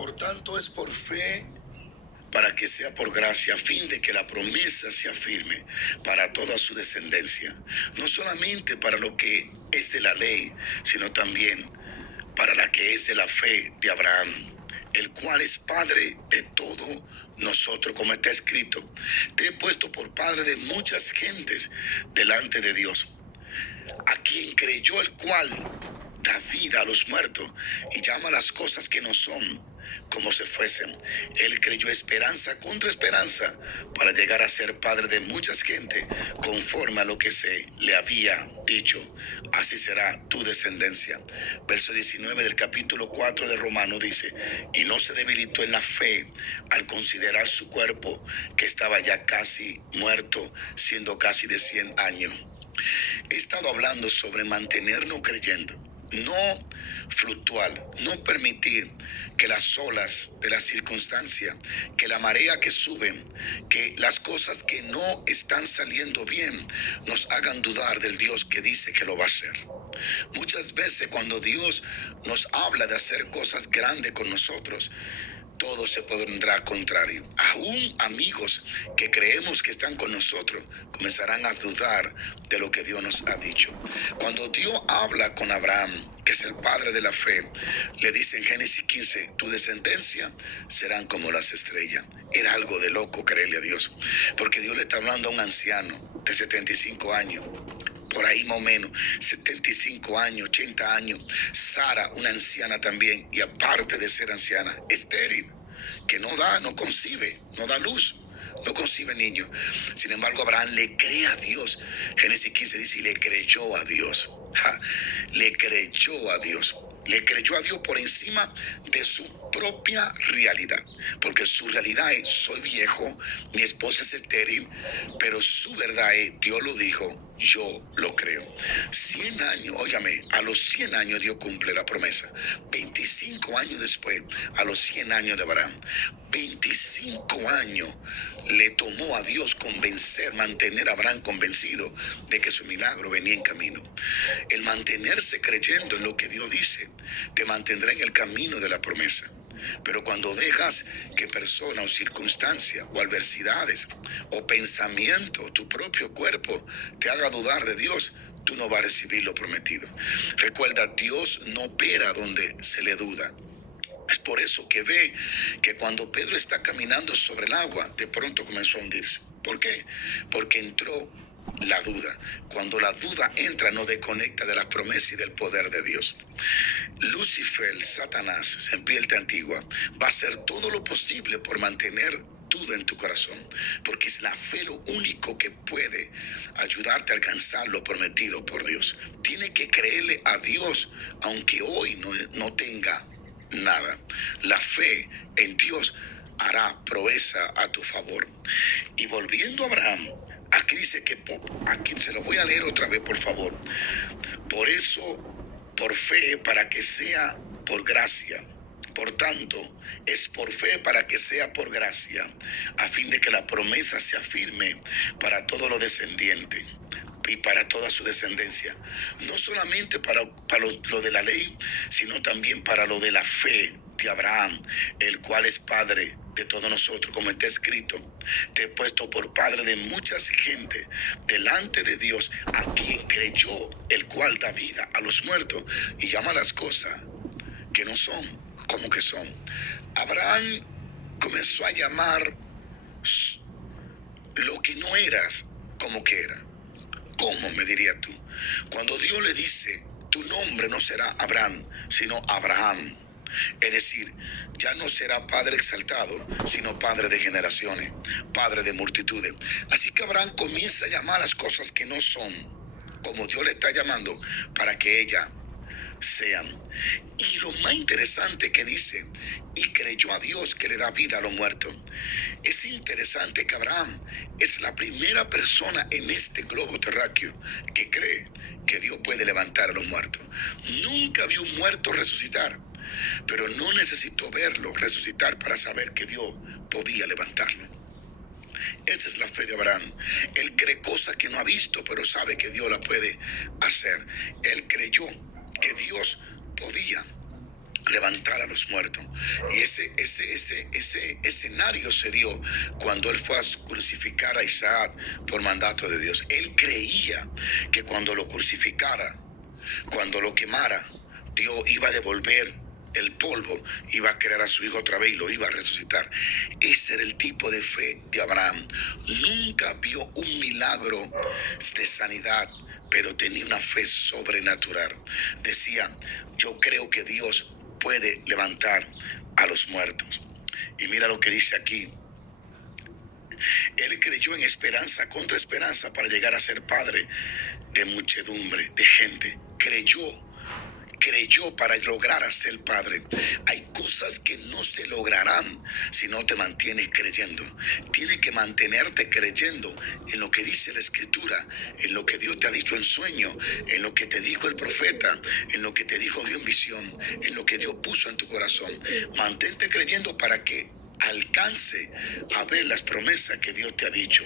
Por tanto es por fe para que sea por gracia, a fin de que la promesa se afirme para toda su descendencia, no solamente para lo que es de la ley, sino también para la que es de la fe de Abraham, el cual es padre de todo nosotros, como está escrito: te he puesto por padre de muchas gentes delante de Dios, a quien creyó, el cual da vida a los muertos y llama las cosas que no son como se fuesen. Él creyó esperanza contra esperanza para llegar a ser padre de muchas gentes, conforme a lo que se le había dicho: así será tu descendencia. Verso 19 del capítulo 4 de Romanos dice: y no se debilitó en la fe al considerar su cuerpo, que estaba ya casi muerto, siendo casi de 100 años. He estado hablando sobre mantenernos creyendo, no fluctuar, no permitir que las olas de las circunstancias, que la marea que sube, que las cosas que no están saliendo bien nos hagan dudar del Dios que dice que lo va a hacer. Muchas veces cuando Dios nos habla de hacer cosas grandes con nosotros, todo se pondrá contrario. Aún amigos que creemos que están con nosotros comenzarán a dudar de lo que Dios nos ha dicho. Cuando Dios habla con Abraham, que es el padre de la fe, le dice en Génesis 15: tu descendencia serán como las estrellas. Era algo de loco creerle a Dios, porque Dios le está hablando a un anciano de 75 años. Por ahí más o menos, 75 años, 80 años. Sara, una anciana también, y aparte de ser anciana, estéril, que no concibe, no da luz, no concibe niño. Sin embargo, Abraham le cree a Dios. Génesis 15 dice: y le creyó a Dios. Le creyó a Dios. Le creyó a Dios por encima de su propia realidad, porque su realidad es: soy viejo, mi esposa es estéril, pero su verdad es: Dios lo dijo, yo lo creo. 100 años, óigame, a los 100 años Dios cumple la promesa. 25 años después, a los 100 años de Abraham, 25 años le tomó a Dios convencer, mantener a Abraham convencido de que su milagro venía en camino. El mantenerse creyendo en lo que Dios dice te mantendrá en el camino de la promesa. Pero cuando dejas que personas o circunstancias o adversidades o pensamientos, tu propio cuerpo, te haga dudar de Dios, tú no vas a recibir lo prometido. Recuerda, Dios no opera donde se le duda. Es por eso que ve que cuando Pedro está caminando sobre el agua, de pronto comenzó a hundirse. ¿Por qué? Porque entró la duda. Cuando la duda entra, no desconecta de la promesa y del poder de Dios. Lucifer, Satanás, serpiente antigua, va a hacer todo lo posible por mantener duda en tu corazón, porque es la fe lo único que puede ayudarte a alcanzar lo prometido por Dios. Tiene que creerle a Dios, aunque hoy no tenga nada. La fe en Dios hará proeza a tu favor. Y volviendo a Abraham, aquí dice que, aquí se lo voy a leer otra vez, por favor. Por eso, por fe, para que sea por gracia. Por tanto, es por fe para que sea por gracia, a fin de que la promesa se afirme para todos los descendientes y para toda su descendencia. No solamente para lo de la ley, sino también para lo de la fe de Abraham, el cual es padre de todos nosotros, como está escrito: te he puesto por padre de muchas gentes delante de Dios, a quien creyó, el cual da vida a los muertos y llama las cosas que no son como que son. Abraham comenzó a llamar lo que no eras como que era. ¿Cómo, me dirías tú? Cuando Dios le dice: tu nombre no será Abraham, sino Abraham. Es decir, ya no será padre exaltado, sino padre de generaciones, padre de multitudes. Así que Abraham comienza a llamar las cosas que no son como Dios le está llamando, para que ellas sean. Y lo más interesante que dice: y creyó a Dios que le da vida a los muertos. Es interesante que Abraham es la primera persona en este globo terráqueo que cree que Dios puede levantar a los muertos. Nunca vio un muerto resucitar, pero no necesitó verlo resucitar para saber que Dios podía levantarlo. Esa es la fe de Abraham. Él cree cosas que no ha visto, pero sabe que Dios la puede hacer. Él creyó que Dios podía levantar a los muertos. Y ese escenario se dio cuando él fue a crucificar a Isaac por mandato de Dios. Él creía que cuando lo crucificara, cuando lo quemara, Dios iba a devolver el polvo, iba a crear a su hijo otra vez y lo iba a resucitar. Ese era el tipo de fe de Abraham. Nunca vio un milagro de sanidad, pero tenía una fe sobrenatural. Decía, yo creo que Dios puede levantar a los muertos. Y mira lo que dice aquí. Él creyó en esperanza contra esperanza para llegar a ser padre de muchedumbre, de gente. Creyó para lograr a ser padre. Hay cosas que no se lograrán si no te mantienes creyendo. Tienes que mantenerte creyendo en lo que dice la Escritura, en lo que Dios te ha dicho en sueño, en lo que te dijo el profeta, en lo que te dijo Dios en visión, en lo que Dios puso en tu corazón. Mantente creyendo para que alcance a ver las promesas que Dios te ha dicho.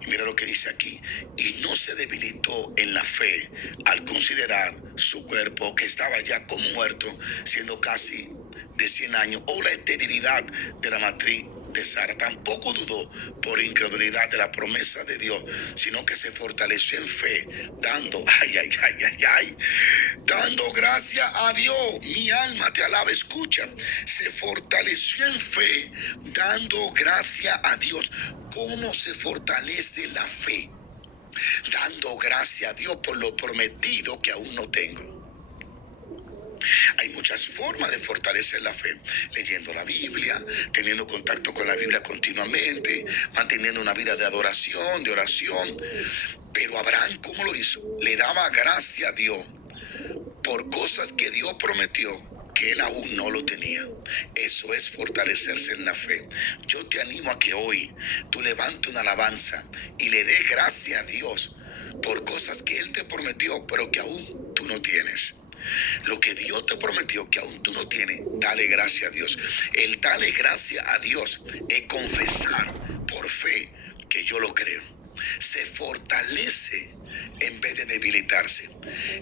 Y mira lo que dice aquí. Y no se debilitó en la fe al considerar su cuerpo que estaba ya como muerto, siendo casi de 100 años, o la esterilidad de la matriz de Sara. Tampoco dudó por incredulidad de la promesa de Dios, sino que se fortaleció en fe, dando, dando gracias a Dios. Mi alma te alaba, escucha. Se fortaleció en fe, dando gracias a Dios. ¿Cómo se fortalece la fe? Dando gracias a Dios por lo prometido que aún no tengo. Hay muchas formas de fortalecer la fe: leyendo la Biblia, teniendo contacto con la Biblia continuamente, manteniendo una vida de adoración, de oración. Pero Abraham, ¿cómo lo hizo? Le daba gracias a Dios por cosas que Dios prometió que él aún no lo tenía. Eso es fortalecerse en la fe. Yo te animo a que hoy tú levantes una alabanza y le des gracias a Dios por cosas que Él te prometió, pero que aún tú no tienes. Lo que Dios te prometió que aún tú no tienes, dale gracias a Dios. El darle gracias a Dios es confesar por fe que yo lo creo. Se fortalece en vez de debilitarse.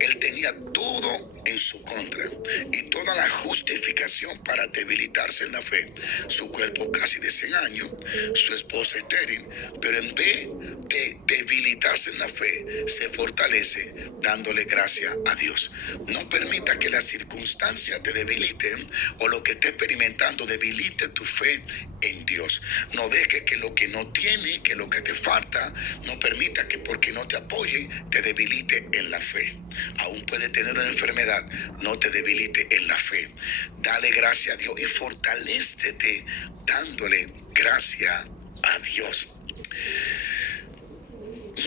Él tenía todo en su contra y toda la justificación para debilitarse en la fe. Su cuerpo casi de 100 años, su esposa estéril, pero en vez de debilitarse en la fe, se fortalece dándole gracias a Dios. No permita que las circunstancias te debiliten o lo que esté experimentando debilite tu fe en Dios. No deje que lo que no tiene, que lo que te falta, no permita que porque no te apoyen te debilite en la fe. Aún puede tener una enfermedad, no te debilite en la fe. Dale gracias a Dios y fortalécete dándole gracias a Dios.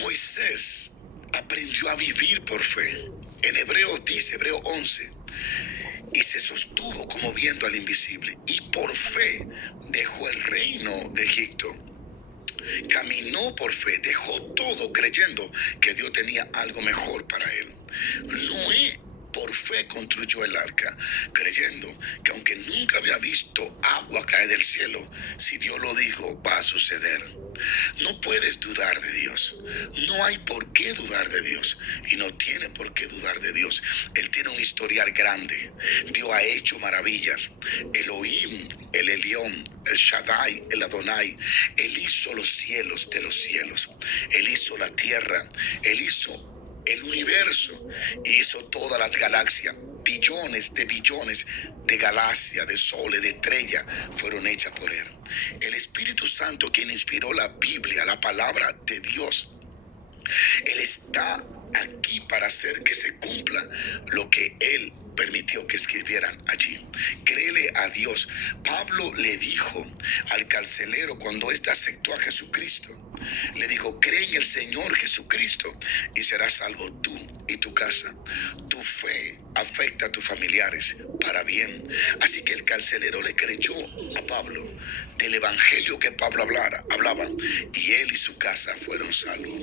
Moisés aprendió a vivir por fe. En Hebreos dice, Hebreos 11, y se sostuvo como viendo al invisible, y por fe dejó el reino de Egipto. Caminó por fe, dejó todo creyendo que Dios tenía algo mejor para él. Noé por fe construyó el arca, creyendo que aunque nunca había visto agua caer del cielo, si Dios lo dijo, va a suceder. No puedes dudar de Dios. No hay por qué dudar de Dios. Y no tiene por qué dudar de Dios. Él tiene un historial grande. Dios ha hecho maravillas. Elohim, el Elión, el Shaddai, el Adonai. Él hizo los cielos de los cielos. Él hizo la tierra. Él hizo el universo, hizo todas las galaxias. Billones de galaxias, de soles, de estrellas fueron hechas por él. El Espíritu Santo, quien inspiró la Biblia, la palabra de Dios, él está aquí para hacer que se cumpla lo que él permitió que escribieran allí. Créele a Dios. Pablo le dijo al carcelero cuando éste aceptó a Jesucristo, le dijo, cree en el Señor Jesucristo y serás salvo tú y tu casa. Tu fe afecta a tus familiares para bien. Así que el carcelero le creyó a Pablo del evangelio que Pablo hablaba, y él y su casa fueron salvos.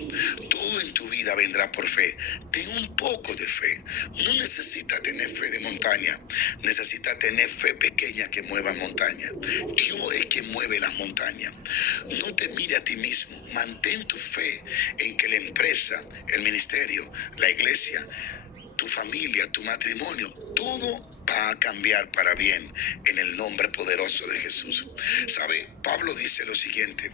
Todo en tu vida vendrá por fe. Ten un poco de fe. No necesitas tener fe de montaña, necesitas tener fe pequeña que mueva montaña. Dios es quien mueve las montañas. No te mire a ti mismo. Mantén tu fe en que la empresa, el ministerio, la iglesia, tu familia, tu matrimonio, todo va a cambiar para bien en el nombre poderoso de Jesús. ¿Sabe? Pablo dice lo siguiente: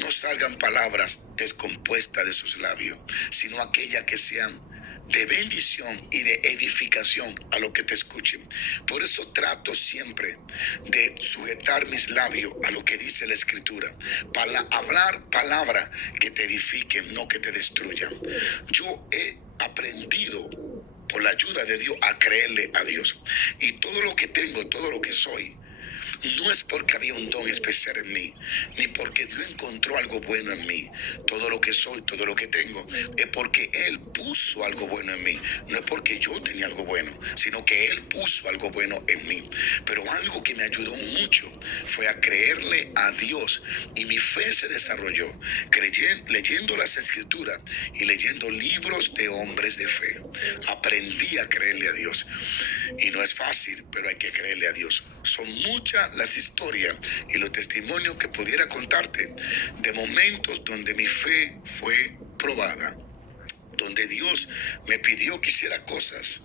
no salgan palabras descompuestas de sus labios, sino aquellas que sean de bendición y de edificación a lo que te escuchen. Por eso trato siempre de sujetar mis labios a lo que dice la Escritura, para hablar palabras que te edifiquen, no que te destruyan. Yo he aprendido por la ayuda de Dios a creerle a Dios, y todo lo que tengo, todo lo que soy, no es porque había un don especial en mí, ni porque Dios encontró algo bueno en mí. Todo lo que soy, todo lo que tengo, es porque Él puso algo bueno en mí. No es porque yo tenía algo bueno, sino que Él puso algo bueno en mí. Pero algo que me ayudó mucho fue a creerle a Dios, y mi fe se desarrolló leyendo las Escrituras y leyendo libros de hombres de fe. Aprendí a creerle a Dios, y no es fácil, pero hay que creerle a Dios. Son muchas las historias y los testimonios que pudiera contarte de momentos donde mi fe fue probada, donde Dios me pidió que hiciera cosas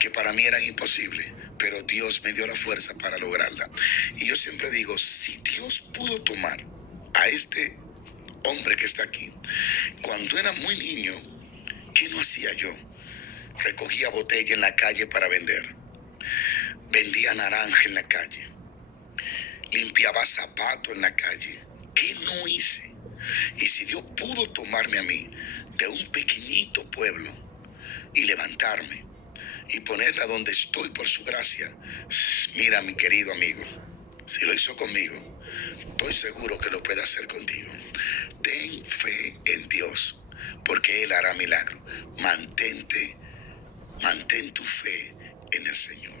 que para mí eran imposibles, pero Dios me dio la fuerza para lograrla. Y yo siempre digo, si Dios pudo tomar a este hombre que está aquí, cuando era muy niño, ¿qué no hacía yo? Recogía botella en la calle para vender, vendía naranja en la calle, limpiaba zapatos en la calle. ¿Qué no hice? Y si Dios pudo tomarme a mí de un pequeñito pueblo y levantarme y ponerla donde estoy por su gracia, mira, mi querido amigo, si lo hizo conmigo, estoy seguro que lo puede hacer contigo. Ten fe en Dios, porque Él hará milagro. Mantén tu fe en el Señor.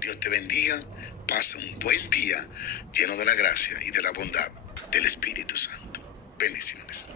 Dios te bendiga. Pasa un buen día lleno de la gracia y de la bondad del Espíritu Santo. Bendiciones.